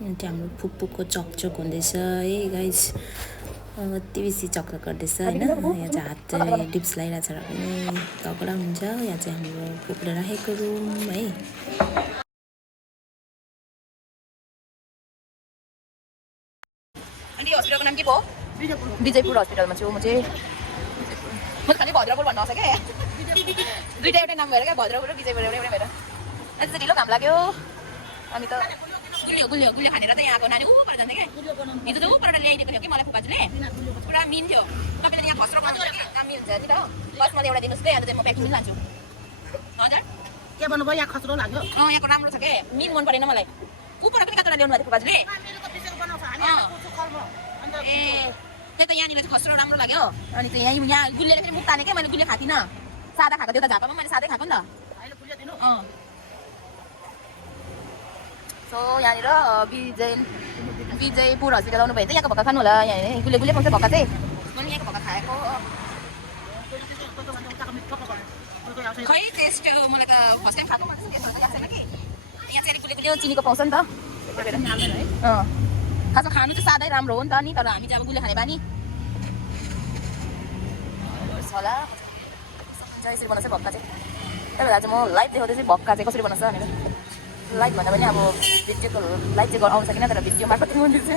यहाँ चाहिँ हाम्रो फुपूको चकचक हुँदैछ है गाइस। कति बेसी चकचक गर्दैछ होइन। यहाँ चाहिँ हात चाहिँ डिप्स लगाइरहेको छ र पनि तगडा हुन्छ। यहाँ चाहिँ हाम्रो फुपूले राखेको रुम है। अनि हस्पिटलको नाम के पो? विजयपुर हस्पिटलमा छु म चाहिँ। म खालि भद्रपुर भन्नु आउँछ क्या। दुईटा एउटै नाम भएर क्या, भद्रपुर र विजयपुर एउटै भएर। आज चाहिँ ढिलो घाम लाग्यो। अनि त गुलियो खानेर त यहाँ आएको नानी ऊ पर जान्थ्यो क्या। हिजो त ऊ परबाट ल्याइदिएको थियो कि मलाई फुपाजुले। पुरा मिन थियो। तपाईँले यहाँ खस्रो खानु काम मिल्छ नि त। बस मलाई एउटा दिनुहोस् कि अन्त चाहिँ म प्याकिङ पनि लान्छु। हजुर के भन्नुभयो? यहाँ खस्रो लाग्यो। यहाँको राम्रो छ के, मिन मन परेन मलाई। ऊ पर पनि कतिवटा ल्याउनु भएको थियो फुपाजुले। ए त्यही त यहाँनिर चाहिँ खस्रो राम्रो लाग्यो। अनि चाहिँ यहाँ गुलियोले फेरि मुख ताने क्या, मैले गुलियो खाएको थिइनँ। सादा खाएको थियो त झापामा, मैले सादै खाएको नि त। सो यहाँनिर विजयपुर हस्पिटल आउनु भयो भने चाहिँ यहाँको भक्का खानु होला। यहाँ गुलियो पाउँछ भक्का चाहिँ। मैले यहाँको भक्का खाएको खै टेस्ट मलाई त फर्स्ट टाइम खाएको, मलाई टेस्ट याद छैन कि। यहाँ चाहिँ गुलियो चिनीको पाउँछ नि त। खासमा खानु चाहिँ सादै राम्रो हो नि त नि, तर हामी चाहिँ अब गुलियो खाने बानी होला। यसरी बनाउँछ भक्का चाहिँ। त्यही भएर चाहिँ म लाइभ देखाउँदैछु भक्का चाहिँ कसरी बनाउँछ भनेर। लाइभ भन्दा पनि अब भिडियोको लाइभ चाहिँ आउँछ किन, तर भिडियो मार्फत देखाउँदैछु।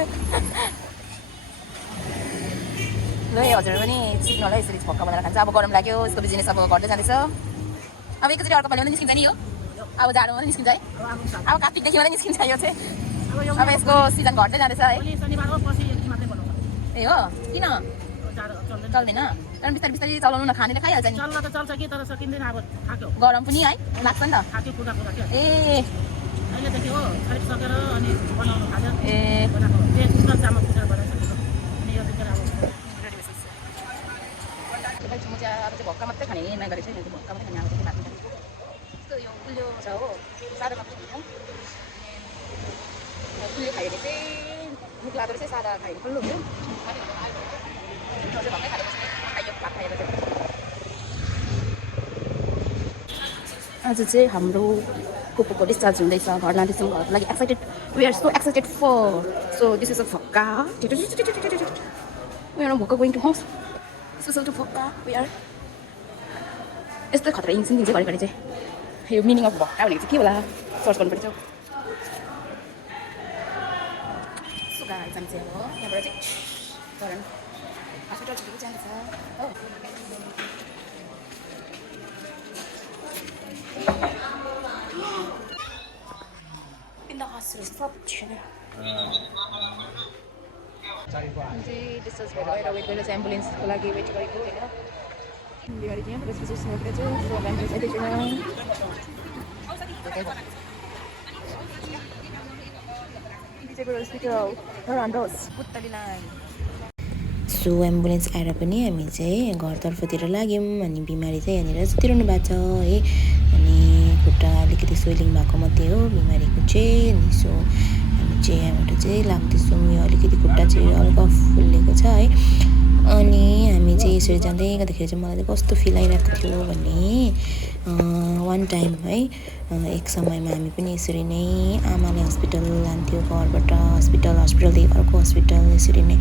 ल हजुर पनि सिक्नु होला यसरी भक्का बनाएर खान्छ। अब गरम लाग्यो, यसको बिजनेस अब घट्दै जाँदैछ। अब एकैचोटि अर्को पालि निस्किन्छ नि यो। अब जाडोमा पनि निस्किन्छ है। अब कार्तिकदेखि मात्रै निस्किन्छ यो चाहिँ। अब यसको सिजन घट्दै जाँदैछ है। ए हो किन चल्दैन? कारण बिस्तारै बिस्तारै चलाउनु न, खानेले खाइहाल्छ नि। चल्न त चल्छ कि, तर सकिँदैन। अब थाक्यो, गरम पनि है लाग्छ नि त। थाक्यो कुरा क्या। ए अहिलेदेखि हो खरिद सकेर अनि बनाउनु थाल्यो। ए बनाएको चामल पूजा बनाइसकेको। अनि यो चाहिँ अब म चाहिँ अब चाहिँ भक्का मात्रै खाने नगरेको छु। भक्का मात्रै खाने अब चाहिँ बात गरेको यस्तो यो गुलियो छ हो, सादा खाएको छैन। गुलियो खायो भने चाहिँ मुख लाग्दो रहेछ, सादा खायो भने खुल्लो हुन्छ। भक्कै खाएर भात खाएर चाहिँ आज चाहिँ हाम्रो फुपूको डिस्चार्ज हुँदैछ, घर लाँदैछौँ। घरको लागि excited, we are so excited for. So this is a bhakka. We are bhakka going to house special to bhakka. We are यस्तै खतरा इन्सिन दिन्छ घरिघरि चाहिँ। यो मिनिङ अफ भक्का भनेको चाहिँ के होला सर्च गर्नुपर्छ। सो गाइस हामी चाहिँ अब यहाँबाट चाहिँ घर हस्पिटल छुट्टी जाँदैछ हो। इन द हस्पिटल सब छैन चाहिँ डिस्चार्ज भएर वेट गरेर चाहिँ एम्बुलेन्सको लागि वेट गरेको होइन। बिहारी चाहिँ त्यसपछि सोधेर चाहिँ एम्बुलेन्स आइदिएको सो एम्बुलेन्स आएर पनि हामी चाहिँ घरतर्फतिर लाग्यौँ। अनि बिमारी चाहिँ यहाँनिर सुतिरहनु भएको छ है। अनि खुट्टा अलिकति स्वेलिङ भएको मात्रै हो बिमारीको चाहिँ। अनि सो हामी चाहिँ यहाँबाट चाहिँ लाग्दैछौँ। यो अलिकति खुट्टा चाहिँ हल्का फुल्लेको छ है। अनि हामी चाहिँ यसरी जाँदै गर्दाखेरि चाहिँ मलाई चाहिँ कस्तो फिल आइरहेको थियो भने वान टाइम है एक समयमा हामी पनि यसरी नै आमाले हस्पिटल लान्थ्यो, घरबाट हस्पिटलदेखि अर्को हस्पिटल यसरी नै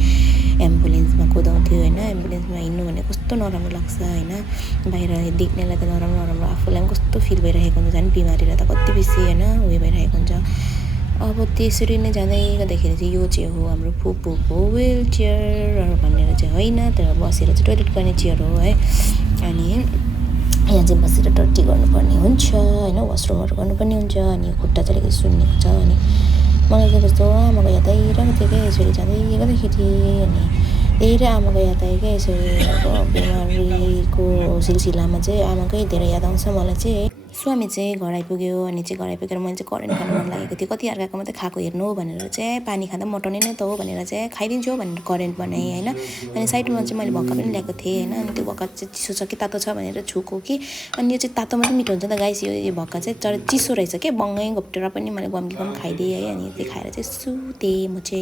एम्बुलेन्समा कुदाउँथ्यो होइन। एम्बुलेन्समा हिँड्नु भने कस्तो नराम्रो लाग्छ होइन। बाहिर देख्नेलाई त नराम्रो आफूलाई पनि कस्तो फिल भइरहेको हुन्छ। झन् बिमारीलाई त कति बेसी होइन उयो भइरहेको हुन्छ। अब त्यसरी नै जाँदै गर्दाखेरि चाहिँ यो चाहिँ हो हाम्रो फुपूको व्हिल चेयर भनेर चाहिँ होइन, तर बसेर चाहिँ टोइलेट गर्ने चेयर हो है। अनि यहाँ चाहिँ बसेर टट्टी गर्नुपर्ने हुन्छ होइन, वासरुमहरू गर्नुपर्ने हुन्छ। अनि खुट्टा चाहिँ अलिकति सुन्निएको छ। अनि मलाई चाहिँ कस्तो आमाको याद आइरहेको थियो क्या यसरी जाँदै गर्दाखेरि। अनि धेरै आमाको याद आयो क्या यसरी अब बिमारीको सिलसिलामा चाहिँ आमाकै धेरै याद आउँछ मलाई चाहिँ। सो हामी चाहिँ घर आइपुग्यो। अनि चाहिँ घर आइपुगेर मैले चाहिँ करेन्ट खानु मन लागेको थियो। कति अर्काको मात्रै खाएको हेर्नु भनेर चाहिँ पानी खाँदा मटाउने नै त हो भनेर चाहिँ खाइदिन्छु भनेर करेन्ट बनाएँ होइन। अनि साइडमा चाहिँ मैले भक्का पनि ल्याएको थिएँ होइन। अनि त्यो भक्का चाहिँ चिसो छ कि तातो छ भनेर छुको कि। अनि यो चाहिँ तातोमा चाहिँ मिठो हुन्छ नि त गाइस। यो भक्का चाहिँ तर चिसो रहेछ क्या, बङ्गै घोप्टेर पनि मैले गम्की खाइदिएँ है। अनि त्यो खाएर चाहिँ सुतेँ म चाहिँ।